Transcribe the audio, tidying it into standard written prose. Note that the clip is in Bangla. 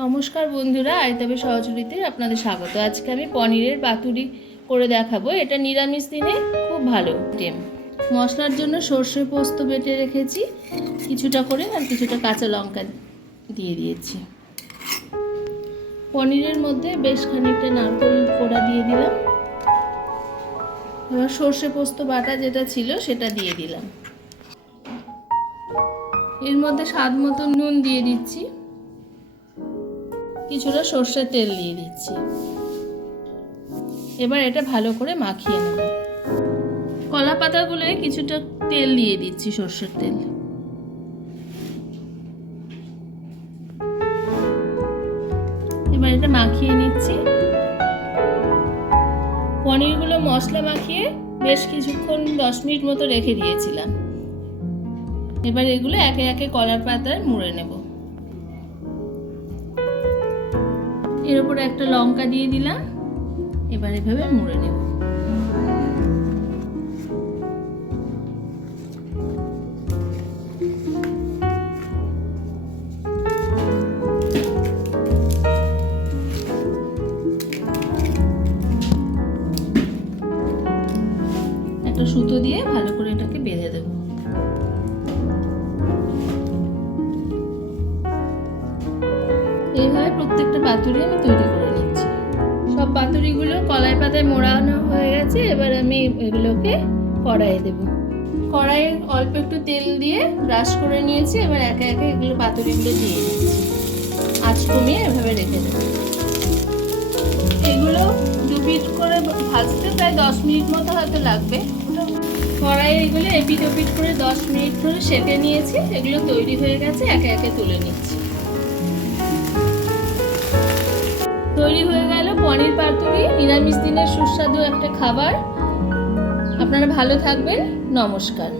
নমস্কার বন্ধুরা, আইতাবে সহচরিতে আপনাদের স্বাগত। আজকে আমি পনিরের পাতুরি করে দেখাবো। এটা নিরামিষ দিনে খুব ভালো আইটেম। মশলার জন্য সর্ষে পোস্ত বেটে রেখেছি কিছুটা করে, আর কিছুটা কাঁচা লঙ্কা দিয়ে দিয়েছি। পনিরের মধ্যে বেশ খানিকটা নারকেল কোড়া দিয়ে দিলাম। এবার সর্ষে পোস্ত বাটা যেটা ছিল সেটা দিয়ে দিলাম। এর মধ্যে স্বাদ মতো নুন দিয়ে দিচ্ছি, কিছুটা সর্ষের তেল দিয়ে দিচ্ছি। এবার এটা ভালো করে মাখিয়ে নেব। কলা পাতাগুলোয় কিছুটা তেল দিয়ে দিচ্ছি, সর্ষের তেল। এবার এটা মাখিয়ে নিচ্ছি। পনিরগুলো মশলা মাখিয়ে বেশ কিছুক্ষণ 10 মিনিট মতো রেখে দিয়েছিলাম। এবার এগুলো একে একে কলার পাতায় মুড়ে নেব। এর উপর একটা লঙ্কা দিয়ে দিলাম। এবার এভাবে মুড়ে নেব। একটা সুতো দিয়ে ভালো করে এটাকে বেঁধে দেব। এইভাবে প্রত্যেকটা পাতুরি আমি তৈরি করে নিচ্ছি। সব পাতুরিগুলো কলাই পাতায় মোড়ানো হয়ে গেছে। এবার আমি এগুলোকে কড়াইয়ে দেব। কড়াইয়ে অল্প একটু তেল দিয়ে ব্রাশ করে নিয়েছি। এবার একে একে এগুলো পাতুরিগুলো দিয়ে দিচ্ছি। আঁচ কমিয়ে এভাবে রেখে দেব। এগুলো দু পিঠ করে ভাজতে প্রায় 10 মিনিট মতো হয়তো লাগবে। কড়াইয়ে এগুলো এপিট ওপিট করে 10 মিনিট ধরে সেঁকে নিয়েছি। এগুলো তৈরি হয়ে গেছে, একে একে তুলে নিচ্ছি। তৈরি হয়ে গেল পনির পাতুরি, নিরামিষ দিনের সুস্বাদু একটা খাবার। আপনারা ভালো থাকবেন। নমস্কার।